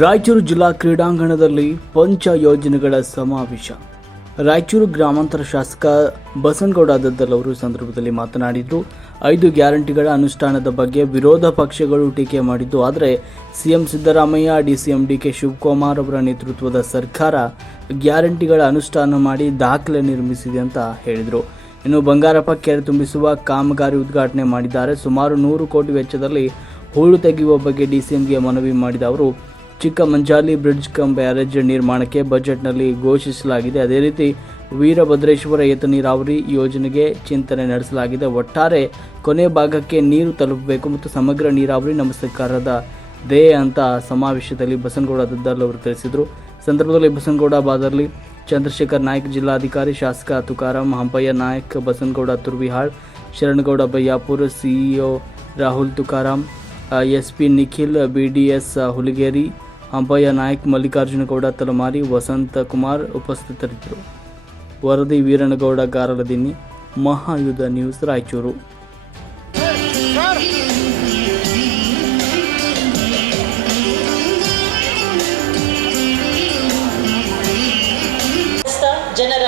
ರಾಯಚೂರು ಜಿಲ್ಲಾ ಕ್ರೀಡಾಂಗಣದಲ್ಲಿ ಪಂಚ ಯೋಜನೆಗಳ ಸಮಾವೇಶ. ರಾಯಚೂರು ಗ್ರಾಮಾಂತರ ಶಾಸಕ ಬಸನಗೌಡ ದದ್ದಲ್ ಅವರು ಸಂದರ್ಭದಲ್ಲಿ ಮಾತನಾಡಿದರು. ಐದು ಗ್ಯಾರಂಟಿಗಳ ಅನುಷ್ಠಾನದ ಬಗ್ಗೆ ವಿರೋಧ ಪಕ್ಷಗಳು ಟೀಕೆ ಮಾಡಿದ್ದು, ಆದರೆ ಸಿಎಂ ಸಿದ್ದರಾಮಯ್ಯ, ಡಿಸಿಎಂ ಡಿಕೆ ಶಿವಕುಮಾರ್ ಅವರ ನೇತೃತ್ವದ ಸರ್ಕಾರ ಗ್ಯಾರಂಟಿಗಳ ಅನುಷ್ಠಾನ ಮಾಡಿ ದಾಖಲೆ ನಿರ್ಮಿಸಿದೆ ಅಂತ ಹೇಳಿದರು. ಇನ್ನು ಬಂಗಾರಪ್ಪ ಕೆರೆ ತುಂಬಿಸುವ ಕಾಮಗಾರಿ ಉದ್ಘಾಟನೆ ಮಾಡಿದ್ದಾರೆ. ಸುಮಾರು ನೂರು ಕೋಟಿ ವೆಚ್ಚದಲ್ಲಿ ಹೂಳು ತೆಗೆಯುವ ಬಗ್ಗೆ ಡಿಸಿಎಂಗೆ ಮನವಿ ಮಾಡಿದ ಅವರು ಚಿಕ್ಕ ಮಂಜಾಲಿ ಬ್ರಿಡ್ಜ್ ಕಂ ಬ್ಯಾರೇಜ್ ನಿರ್ಮಾಣಕ್ಕೆ ಬಜೆಟ್ನಲ್ಲಿ ಘೋಷಿಸಲಾಗಿದೆ. ಅದೇ ರೀತಿ ವೀರಭದ್ರೇಶ್ವರ ಏತ ನೀರಾವರಿ ಯೋಜನೆಗೆ ಚಿಂತನೆ ನಡೆಸಲಾಗಿದೆ. ಒಟ್ಟಾರೆ ಕೊನೆ ಭಾಗಕ್ಕೆ ನೀರು ತಲುಪಬೇಕು ಮತ್ತು ಸಮಗ್ರ ನೀರಾವರಿ ನಮ್ಮ ಸರ್ಕಾರದ ಧ್ಯೇಯ ಅಂತ ಸಮಾವೇಶದಲ್ಲಿ ಬಸನಗೌಡ ದದ್ದಲ್ ಅವರು ತಿಳಿಸಿದರು. ಸಂದರ್ಭದಲ್ಲಿ ಬಸನಗೌಡ ಬಾದರ್ಲಿ, ಚಂದ್ರಶೇಖರ್ ನಾಯ್ಕ್, ಜಿಲ್ಲಾಧಿಕಾರಿ ಶಾಸಕ Tukaram Hampaiah Nayak, Basanagouda Turvihal, Sharanagouda Bayyapur CEO Rahul Tukaram S P Nikhil B D S Huligeri Hampaiah Nayak Mallikarjunagouda Talamari Vasanth Kumar ಉಪಸ್ಥಿತರಿದ್ದರು. ವರದಿ ವೀರಣಗೌಡ ಗಾರಲದಿನ್ನಿ ಮಹಾಯುಧ ನ್ಯೂಸ್ ರಾಯಚೂರು. ಜನರ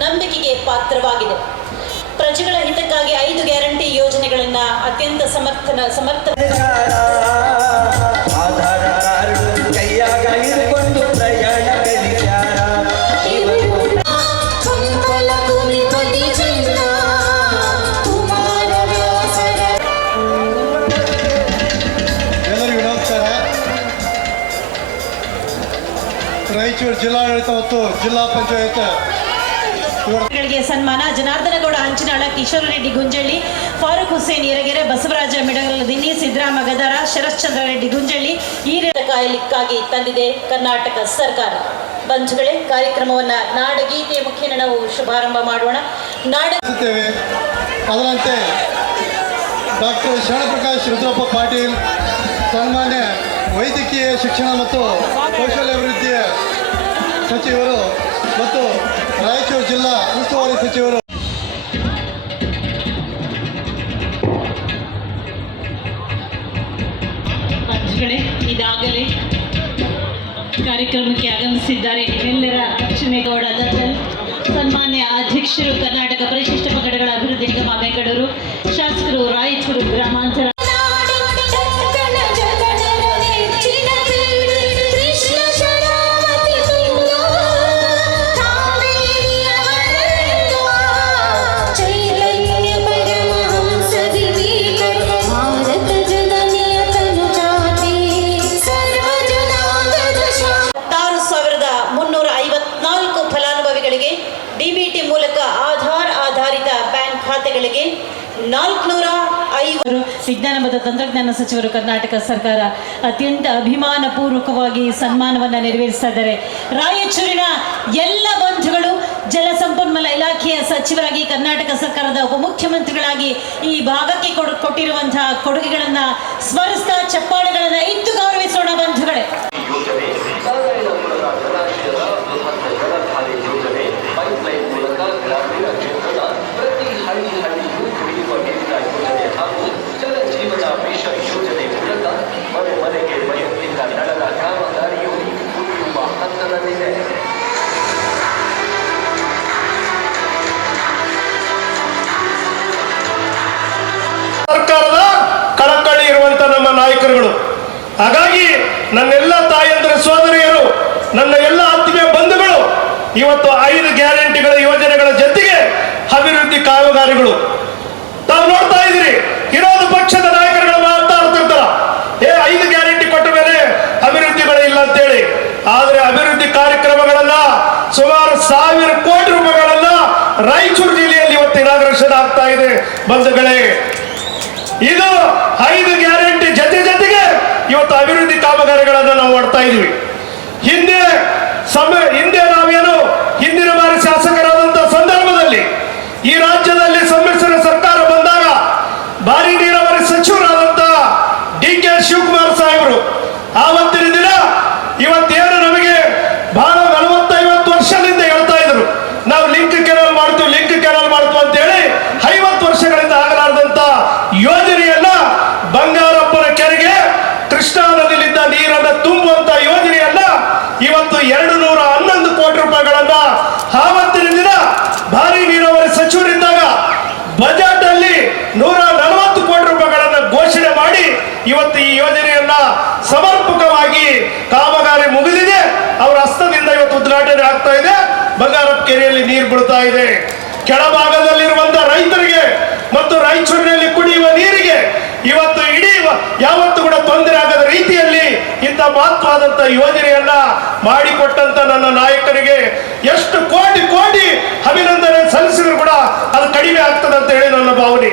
ನಂಬಿಕೆಗೆ ಪಾತ್ರವಾಗಿದೆ. ಪ್ರಜೆಗಳ ಹಿತಕ್ಕಾಗಿ ಐದು ಗ್ಯಾರಂಟಿ ಯೋಜನೆಗಳನ್ನ ಅತ್ಯಂತ ಸಮರ್ಥನ, ಸಮರ್ಥ ರಾಯಚೂರು ಜಿಲ್ಲಾಡಳಿತ ಮತ್ತು ಜಿಲ್ಲಾ ಪಂಚಾಯತ್. ಗಳಿಗೆ ಸನ್ಮಾನ. ಜನಾರ್ದನಗೌಡ ಹಂಚಿನಾಳ ಕಿಶೋರ್ ರೆಡ್ಡಿ ಗುಂಜಳ್ಳಿ ಫಾರೂಕ್ ಹುಸೇನ್ ಯರಗೆರೆ ಬಸವರಾಜ ಮಿಡಗಲದಿನ್ನಿ ಸಿದ್ದರಾಮ ಗದಾರ ಶರಶ್ಚಂದ್ರ ರೆಡ್ಡಿ ಗುಂಜಳ್ಳಿ ಕಾಯಲಿಕ್ಕಾಗಿ ತಂದಿದೆ ಕರ್ನಾಟಕ ಸರ್ಕಾರ. ಬಂಧುಗಳೇ ಕಾರ್ಯಕ್ರಮವನ್ನು ನಾಡಗೀತೆ ಮುಖೇನ ನಾವು ಶುಭಾರಂಭ ಮಾಡೋಣ. ನಾಡ ಅದರಂತೆ ಡಾಕ್ಟರ್ ಶರಣಪ್ರಕಾಶ್ ರುದ್ರಪ್ಪ ಪಾಟೀಲ್ ಸನ್ಮಾನ್ಯ ವೈದ್ಯಕೀಯ ಶಿಕ್ಷಣ ಮತ್ತು ಕೌಶಲ್ಯಾಭಿವೃದ್ಧಿಯ ಸಚಿವರು ಮತ್ತು ರಾಯಚೂರು ಜಿಲ್ಲಾ ಉಸ್ತುವಾರಿ ಸಚಿವರು. ಇದಾಗಲೇ ಕಾರ್ಯಕ್ರಮಕ್ಕೆ ಆಗಮಿಸಿದ್ದಾರೆ. ಎಲ್ಲರ ಲಕ್ಷ್ಮೇಗೌಡ ದತ್ತಲ್ ಸನ್ಮಾನ್ಯ ಅಧ್ಯಕ್ಷರು, ಕರ್ನಾಟಕ ಪರಿಶಿಷ್ಟ ಪಂಗಡಗಳ ಅಭಿವೃದ್ಧಿ ನಿಗಮ ಬೆಂಗಳೂರು ಖಾತೆಗಳಿಗೆ ನಾಲ್ಕುನೂರ ಐವರು ವಿಜ್ಞಾನ ಮತ್ತು ತಂತ್ರಜ್ಞಾನ ಸಚಿವರು ಕರ್ನಾಟಕ ಸರ್ಕಾರ ಅತ್ಯಂತ ಅಭಿಮಾನ ಪೂರ್ವಕವಾಗಿ ಸನ್ಮಾನವನ್ನು ನೆರವೇರಿಸ್ತಾ ಇದ್ದಾರೆ. ರಾಯಚೂರಿನ ಎಲ್ಲ ಬಂಧುಗಳು ಜಲಸಂಪನ್ಮೂಲ ಇಲಾಖೆಯ ಸಚಿವರಾಗಿ, ಕರ್ನಾಟಕ ಸರ್ಕಾರದ ಉಪಮುಖ್ಯಮಂತ್ರಿಗಳಾಗಿ ಈ ಭಾಗಕ್ಕೆ ಕೊಟ್ಟಿರುವಂತಹ ಕೊಡುಗೆಗಳನ್ನು ಸ್ಮರಿಸ್ತಾ, ಚಪ್ಪಾಳೆಗಳನ್ನು ಇತ್ತು ಗೌರವಿಸೋಣ ಬಂಧುಗಳೇ. ನಾಯಕರುಗಳು ಹಾಗಾಗಿ ನನ್ನೆಲ್ಲ ತಾಯಂದಿರ, ಸೋದರಿಯರು, ನನ್ನ ಎಲ್ಲ ಆತ್ಮೀಯ ಬಂಧುಗಳು, ಇವತ್ತು ಐದು ಗ್ಯಾರಂಟಿಗಳ ಯೋಜನೆಗಳ ಜೊತೆಗೆ ಅಭಿವೃದ್ಧಿ ಕಾಮಗಾರಿಗಳು. ತಾವು ನೋಡ್ತಾ ಇದ್ದೀರಿ ಇರೋದು ಪಕ್ಷದ ನಾಯಕರುಗಳು ಮಾತಾಡ್ತಿರ್ತಾರ ಏ, ಐದು ಗ್ಯಾರಂಟಿ ಕೊಟ್ಟ ಮೇಲೆ ಅಭಿವೃದ್ಧಿಗಳೇ ಇಲ್ಲ ಅಂತೇಳಿ. ಆದ್ರೆ ಅಭಿವೃದ್ಧಿ ಕಾರ್ಯಕ್ರಮಗಳನ್ನ ಸುಮಾರು ಸಾವಿರ ಕೋಟಿ ರೂಪಾಯಿಗಳನ್ನ ರಾಯಚೂರು ಜಿಲ್ಲೆಯಲ್ಲಿ ಇವತ್ತು ಇನಾಗ್ರೇಷನ್ ಆಗ್ತಾ ಇದೆ. ಬಂಧುಗಳೇ, ಇದು ಐದು ಗ್ಯಾರಂಟಿ ಅಭಿವೃದ್ಧಿ ಕಾಮಗಾರಿಗಳನ್ನು ನಾವು ಮಾಡ್ತಾ ಇದೀವಿ. ಹಿಂದೆ ಹಿಂದೆ ನಾವೇನು ಹಿಂದಿನ ಬಾರಿ ಶಾಸಕರಾದಂತಹ ಸಂದರ್ಭದಲ್ಲಿ ಈ ರಾಜ್ಯದಲ್ಲಿ ಸಮ್ಮಿಶ್ರ ಸರ್ಕಾರ ಬಂದಾಗ ಭಾರಿ ನೀರಾವರಿ ಸಚಿವರಾದಂತಹ ಡಿ ಕೆ ಶಿವಕುಮಾರ್ ಸಾಹೇಬರು, ಆವತ್ತಿನ ದಿನ ಇವತ್ತೇನು ನಮಗೆ ಬಹಳ ನಲವತ್ತೈವತ್ತು ವರ್ಷದಿಂದ ಹೇಳ್ತಾ ಇದ್ರು. ನಾವು ಲಿಂಕ್ ಕೆನಲ್ ಮಾಡ್ತೀವಿ, ಲಿಂಕ್ ಕೆನಲ್ ಮಾಡ್ತೀವಿ ಅಂತ ಹೇಳಿ ಐವತ್ತು ವರ್ಷಗಳಿಂದ ಆಗಲಾರದಂತ ಯೋಜನೆಯನ್ನ ಬಂಗಾರ ಕೃಷ್ಣಾ ನದಿಲಿದ್ದ ನೀರನ್ನ ತುಂಬುವಂತ ಇವತ್ತು ಎರಡು ನೂರ ಹನ್ನೊಂದು ಕೋಟಿ ರೂಪಾಯಿಗಳನ್ನ ಆವತ್ತಿನ ದಿನ ಭಾರಿ ನೀರಾವರಿ ಸಚಿವರಿದ್ದಾಗ ಬಜೆಟ್ ಅಲ್ಲಿ ನೂರ ನಲವತ್ತು ಕೋಟಿ ರೂಪಾಯಿಗಳನ್ನ ಘೋಷಣೆ ಮಾಡಿ ಇವತ್ತು ಈ ಯೋಜನೆಯನ್ನ ಸಮರ್ಪಕವಾಗಿ ಕಾಮಗಾರಿ ಮುಗಿದಿದೆ. ಅವರ ಹಸ್ತದಿಂದ ಇವತ್ತು ಉದ್ಘಾಟನೆ ಆಗ್ತಾ ಇದೆ. ಬಂಗಾರಪ್ಪ ಕೆರೆಯಲ್ಲಿ ನೀರು ಬಿಡ್ತಾ ಇದೆ. ಕೆಳಭಾಗದಲ್ಲಿರುವಂತಹ ರೈತರಿಗೆ ಮತ್ತು ರಾಯಚೂರಿನಲ್ಲಿ ಕುಡಿಯುವ ನೀರಿಗೆ ಇವತ್ತು ಇಡೀ ಯಾವತ್ತು ಕೂಡ ತೊಂದರೆ ಆಗದ ರೀತಿಯಲ್ಲಿ ಇಂಥ ಮಹತ್ವಾದಂತ ಯೋಜನೆಯನ್ನ ಮಾಡಿಕೊಟ್ಟಂತ ನನ್ನ ನಾಯಕರಿಗೆ ಎಷ್ಟು ಕೋಟಿ ಕೋಟಿ ಅಭಿನಂದನೆ ಸಲ್ಲಿಸಿದ್ರು ಕೂಡ ಅದು ಕಡಿಮೆ ಆಗ್ತದೆ ಅಂತ ಹೇಳಿ ನನ್ನ ಭಾವನೆ.